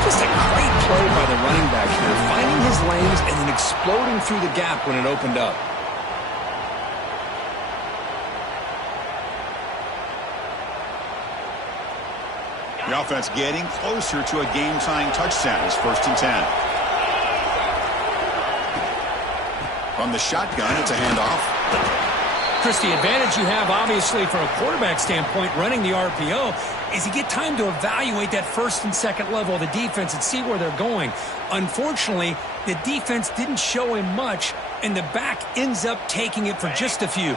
Just a great play by the running back here, finding his lanes and then exploding through the gap when it opened up. The offense getting closer to a game-tying touchdown. It's 1st and 10. From the shotgun, it's a handoff. Chris, the advantage you have, obviously, from a quarterback standpoint, running the RPO, is you get time to evaluate that first and second level of the defense and see where they're going. Unfortunately, the defense didn't show him much, and the back ends up taking it for just a few.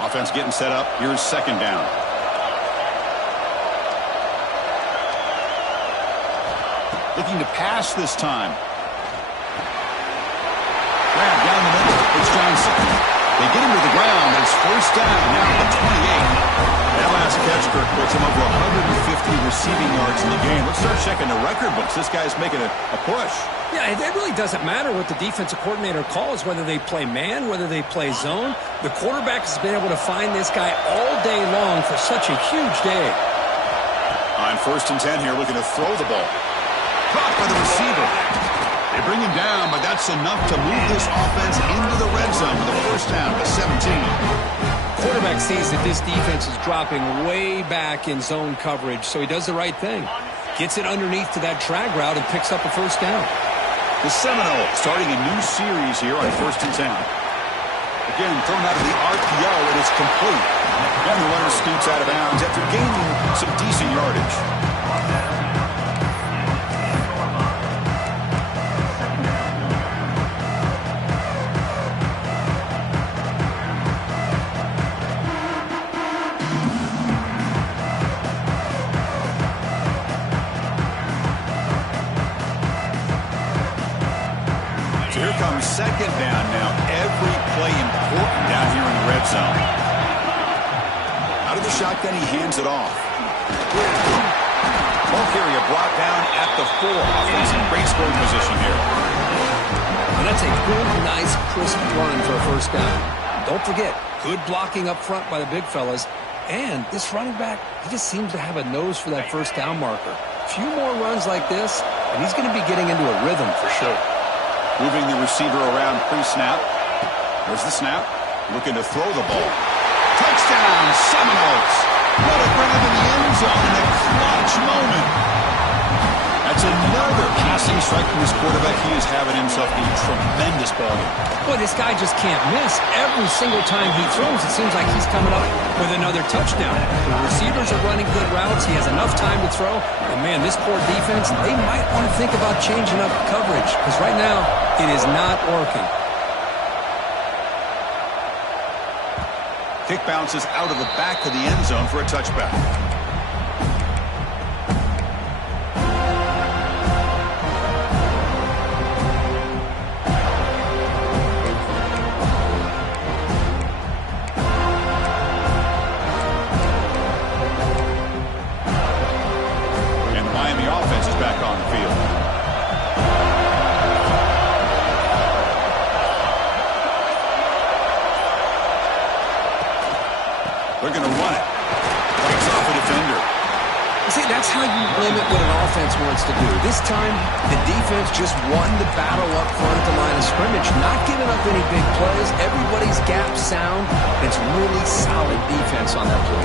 Offense getting set up. Here's second down. Looking to pass this time. Grab down the middle. It's Johnson. They get him to the ground, and it's first down now at the 28. That last catch, Kirk, puts him over 150 receiving yards in the game. Let's start checking the record books. This guy's making a push. Yeah, it really doesn't matter what the defensive coordinator calls, whether they play man, whether they play zone. The quarterback has been able to find this guy all day long for such a huge day. On 1st and 10 here, looking to throw the ball. Caught by the receiver. They bring him down, but that's enough to move this offense into the red zone with a first down to 17. Quarterback sees that this defense is dropping way back in zone coverage, so he does the right thing. Gets it underneath to that drag route and picks up a first down. The Seminoles starting a new series here on 1st and 10. Again, thrown out of the RPO, it is complete. And the runner scoots out of bounds after gaining some decent yardage. Second down now. Every play important down here in the red zone. Out of the shotgun, he hands it off. Ball carrier brought down at the 4. Offense in great scoring position here. And that's a good, nice, crisp run for a first down. Don't forget, good blocking up front by the big fellas. And this running back, he just seems to have a nose for that first down marker. A few more runs like this, and he's going to be getting into a rhythm for sure. Moving the receiver around pre-snap. There's the snap. Looking to throw the ball. Touchdown, Seminoles. What a grab in the end zone in a clutch moment. That's another passing strike from this quarterback. He is having himself a tremendous ballgame. Boy, this guy just can't miss. Every single time he throws, it seems like he's coming up with another touchdown. The receivers are running good routes. He has enough time to throw. And, man, this poor defense, they might want to think about changing up coverage because right now it is not working. Kick bounces out of the back of the end zone for a touchback. They're going to run it. Breaks off a defender. See, that's how you limit what an offense wants to do. This time, the defense just won the battle up front at the line of scrimmage, not giving up any big plays. Everybody's gap sound. It's really solid defense on that play.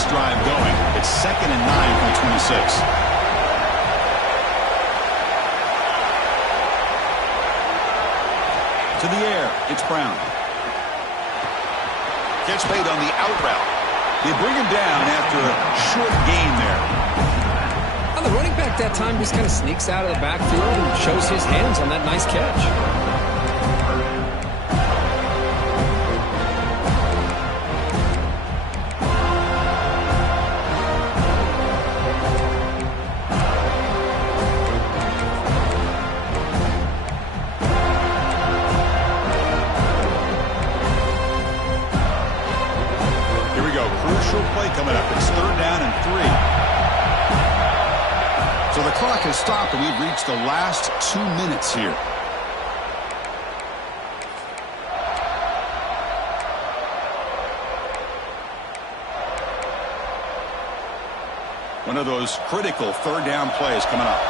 this drive going. It's 2nd and 9 from the 26. To the air, it's Brown. Gets made on the out route. They bring him down after a short gain there. Well, the running back that time just kind of sneaks out of the backfield and shows his hands on that nice catch. Crucial play coming up. It's 3rd down and 3. So the clock has stopped, and we've reached the last 2 minutes here. One of those critical 3rd down plays coming up.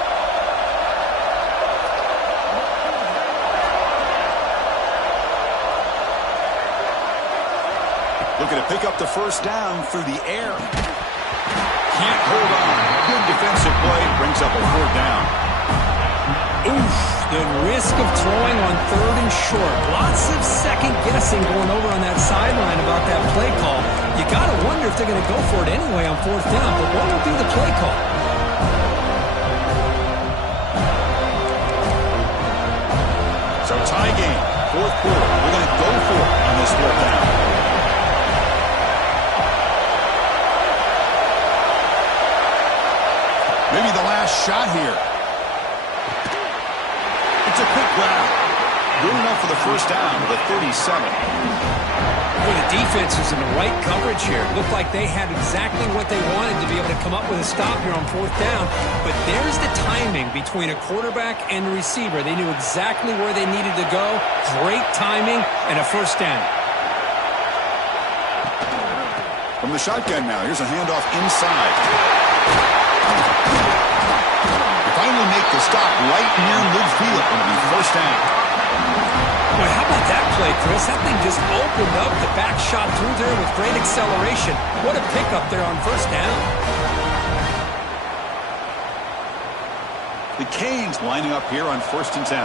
Looking to pick up the 1st down through the air. Can't hold on. Good defensive play. Brings up a 4th down. Oof. The risk of throwing on 3rd and short. Lots of second guessing going over on that sideline about that play call. You got to wonder if they're going to go for it anyway on 4th down. But what will be the play call? So tie game. 4th quarter. We're going to go for it on this 4th down. Maybe the last shot here. It's a quick grab. Good enough for the 1st down with a 37. Well, the defense is in the right coverage here. Looked like they had exactly what they wanted to be able to come up with a stop here on 4th down. But there's the timing between a quarterback and a receiver. They knew exactly where they needed to go. Great timing and a 1st down. From the shotgun now, here's a handoff inside. Finally make the stop right near midfield. It'll be 1st down. Boy, how about that play, Chris? That thing just opened up. The back shot through there with great acceleration. What a pickup there on 1st down. The Canes lining up here on 1st and 10.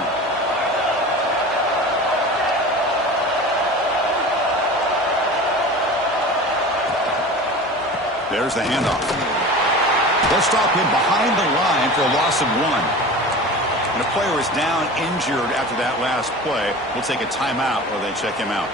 There's the handoff. They'll stop him behind the line for a loss of 1. And a player is down injured after that last play. We'll take a timeout while they check him out.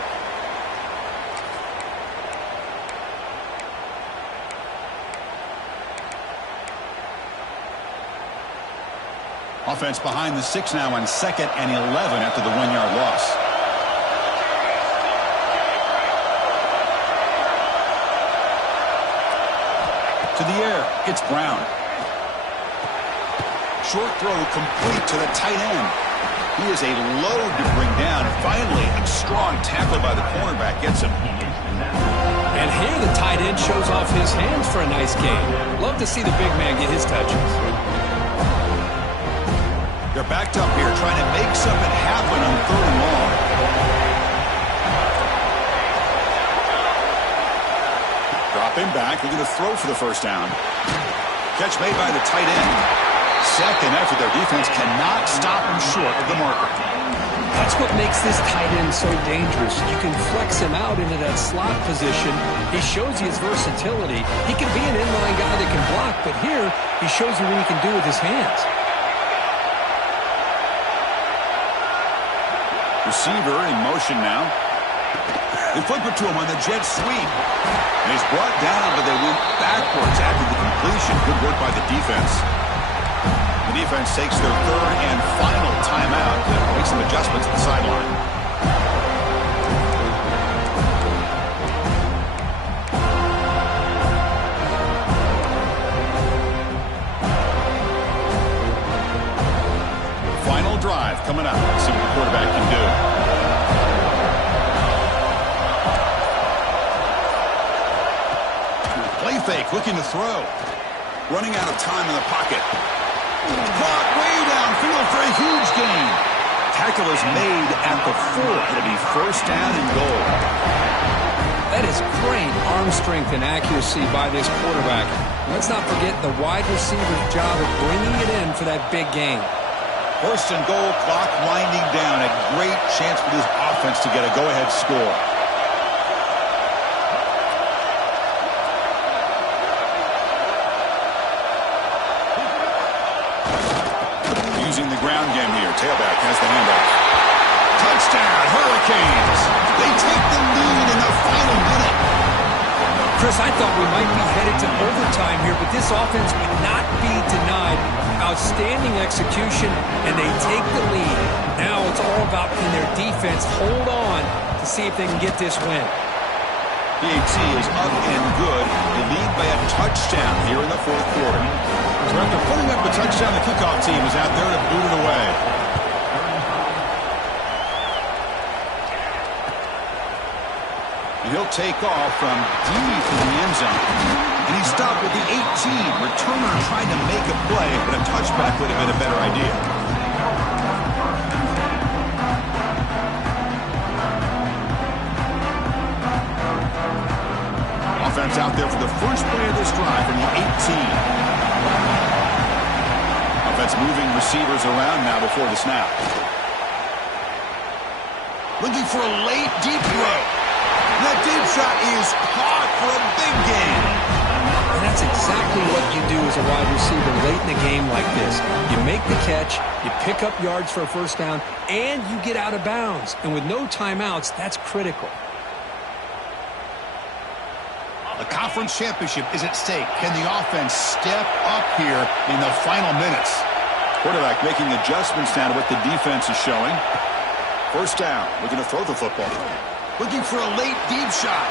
Offense behind the 6 now on 2nd and 11 after the 1-yard loss. To the air, it's Brown. Short throw complete to the tight end. He is a load to bring down. Finally, a strong tackle by the cornerback gets him. And here the tight end shows off his hands for a nice gain. Love to see the big man get his touches. They're backed up here trying to make something happen on 3rd and long. Dropping back, they're going to throw for the 1st down. Catch made by the tight end. 2nd effort, their defense cannot stop him short of the marker. That's what makes this tight end so dangerous. You can flex him out into that slot position. He shows you his versatility. He can be an inline guy that can block, but here he shows you what he can do with his hands. Receiver in motion now. They flip it to him on the jet sweep. And he's brought down, but they went backwards after the completion. Good work by the defense. The defense takes their 3rd and final timeout to make some adjustments at the sideline. Final drive coming up. Let's see what the quarterback can do. Play fake, looking to throw. Running out of time in the pocket. Caught way downfield for a huge gain. Tackle is made at the 4. It'll be 1st down and goal. That is great arm strength and accuracy by this quarterback. Let's not forget the wide receiver's job of bringing it in for that big gain. First and goal, clock winding down. A great chance for this offense to get a go-ahead score. Using the ground game here. Tailback has the handoff. Touchdown, Hurricanes. They take the lead in the final minute. Chris, I thought we might be headed to overtime here, but this offense would not be denied. Outstanding execution, and they take the lead. Now it's all about can their defense hold on to see if they can get this win. PAT is up and good. They lead by a touchdown here in the fourth quarter. So after putting up the touchdown, the kickoff team is out there to boot it away. He'll take off from deep in the end zone. And he stopped with the 18. Returner trying to make a play, but a touchback would have been a better idea. Offense out there for the first play of this drive from the 18. Offense moving receivers around now before the snap. Looking for a late deep throw. That deep shot is caught for a big gain. And that's exactly what you do as a wide receiver late in the game like this. You make the catch, you pick up yards for a first down, and you get out of bounds. And with no timeouts, that's critical. The conference championship is at stake. Can the offense step up here in the final minutes? Quarterback making adjustments now to what the defense is showing. First down, looking to throw the football. Looking for a late deep shot.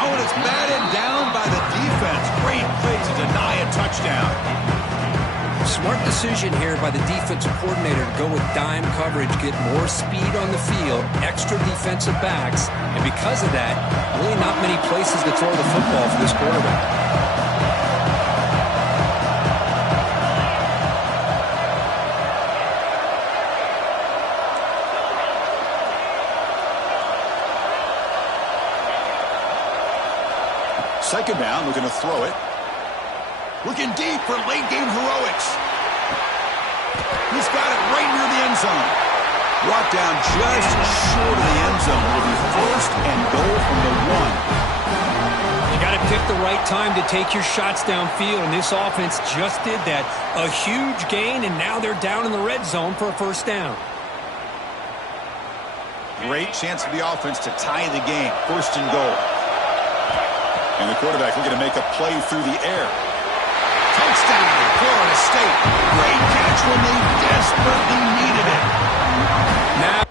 Oh, and it's batted down by the defense. Great play to deny a touchdown. Smart decision here by the defensive coordinator to go with dime coverage, get more speed on the field, extra defensive backs, and because of that, really not many places to throw the football for this quarterback. Second down, looking to throw it. Looking deep for late-game heroics. He's got it right near the end zone. Brought down just short of the end zone. Will be first and goal from the 1. You got to pick the right time to take your shots downfield, and this offense just did that. A huge gain, and now they're down in the red zone for a first down. Great chance for the offense to tie the game. First and goal. And the quarterback looking to make a play through the air. Touchdown, Florida State. Great catch when they desperately needed it. Now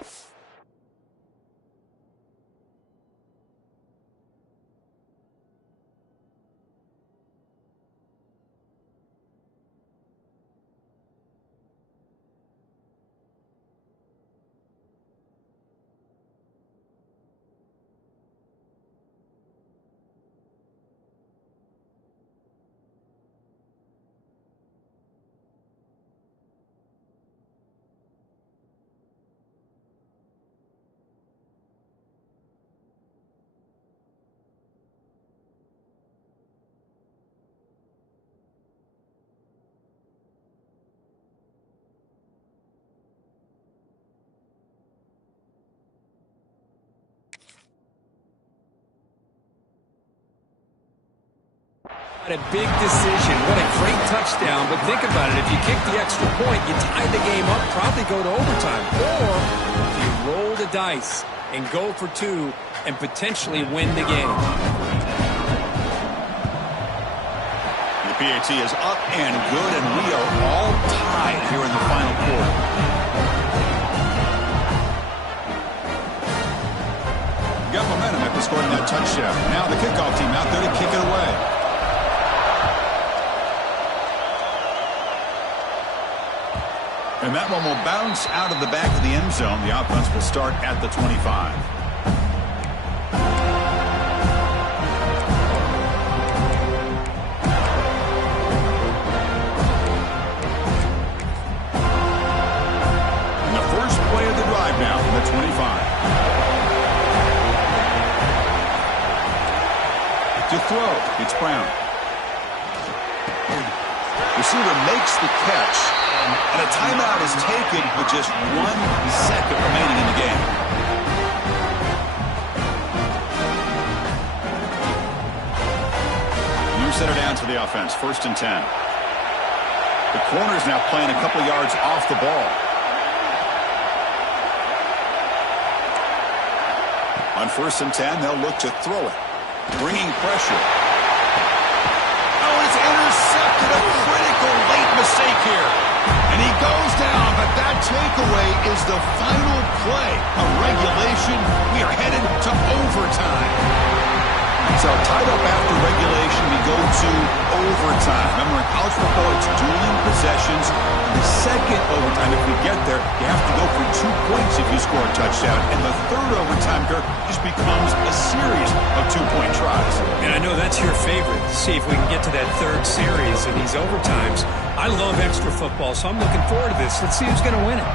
a big decision. What a great touchdown. But think about it. If you kick the extra point, you tie the game up, probably go to overtime. Or you roll the dice and go for 2 and potentially win the game. The PAT is up and good, and we are all tied here in the final quarter. Got momentum after scoring that touchdown. Now the kickoff team out there to kick it away. And that one will bounce out of the back of the end zone. The offense will start at the 25. And the first play of the drive now from the 25. To throw, it's Brown. Receiver makes the catch, and a timeout is taken with just 1 second remaining in the game. New center down to the offense, 1st and 10. The corner's now playing a couple yards off the ball. On 1st and 10, they'll look to throw it. Bringing pressure. Oh, it's intercepted. A critical late mistake here. And he goes down, but that takeaway is the final play of regulation. We are headed to overtime. So tied up after regulation, we go to overtime. Remember, in college football, it's dueling possessions. The second overtime, if we get there, you have to go for 2 points if you score a touchdown. And the third overtime, Kirk, just becomes a series of 2-point tries. And I know that's your favorite. See if we can get to that third series in these overtimes. I love extra football, so I'm looking forward to this. Let's see who's going to win it.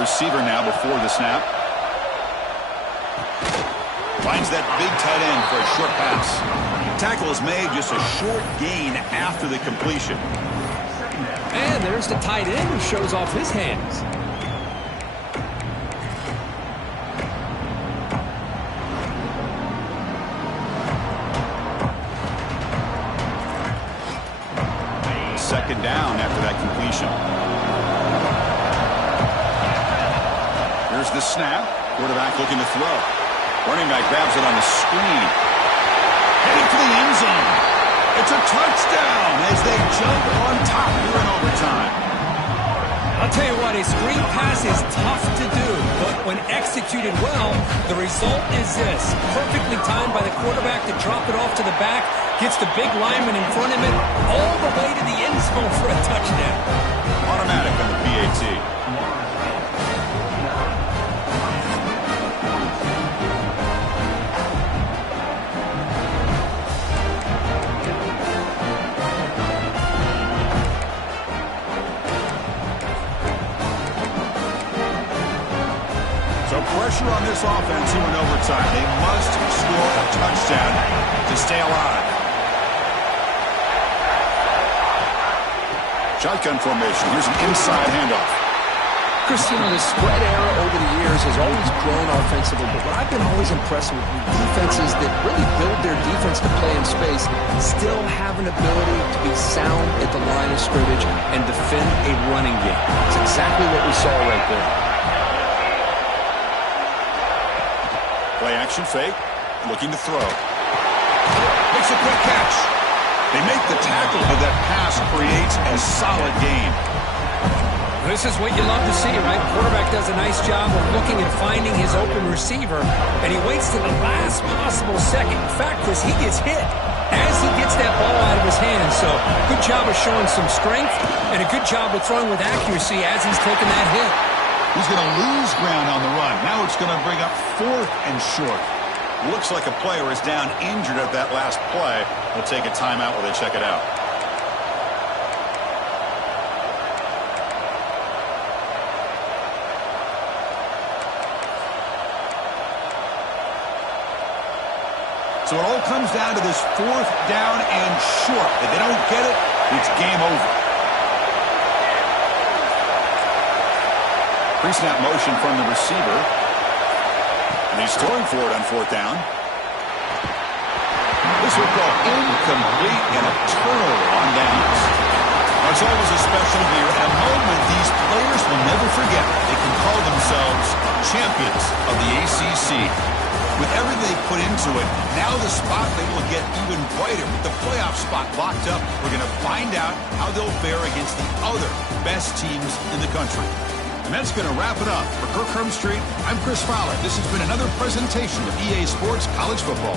Receiver now before the snap. Finds that big tight end for a short pass. Tackle is made, just a short gain after the completion. And there's the tight end who shows off his hands. Second down after that completion. Here's the snap. Quarterback looking to throw. Running back grabs it on the screen. Heading for the end zone. It's a touchdown as they jump on top here in overtime. I'll tell you what, a screen pass is tough to do, but when executed well, the result is this. Perfectly timed by the quarterback to drop it off to the back, gets the big lineman in front of him, all the way to the end zone for a touchdown. Automatic on the PAT. Pressure on this offense here in overtime. They must score a touchdown to stay alive. Shotgun formation. Here's an inside handoff. Chris, the spread era over the years has always grown offensively, but what I've been always impressed with defenses that really build their defense to play in space still have an ability to be sound at the line of scrimmage and defend a running game. It's exactly what we saw right there. Play action fake, looking to throw. Makes a quick catch. They make the tackle, but that pass creates a solid gain. This is what you love to see, right? Quarterback does a nice job of looking and finding his open receiver, and he waits to the last possible second. In fact, Chris, he gets hit as he gets that ball out of his hands. So good job of showing some strength, and a good job of throwing with accuracy as he's taking that hit. He's going to lose ground on the run. Now it's going to bring up 4th and short. Looks like a player is down injured at that last play. We'll take a timeout while they check it out. So it all comes down to this 4th down and short. If they don't get it, it's game over. Pre-snap motion from the receiver. And he's throwing for it on 4th down. This will go incomplete and a turnover on downs. Now, it's always a special year and a moment these players will never forget. They can call themselves champions of the ACC. With everything they put into it, now the spotlight will get even brighter. With the playoff spot locked up, we're going to find out how they'll fare against the other best teams in the country. And that's going to wrap it up. For Kirk Herbstreit, I'm Chris Fowler. This has been another presentation of EA Sports College Football.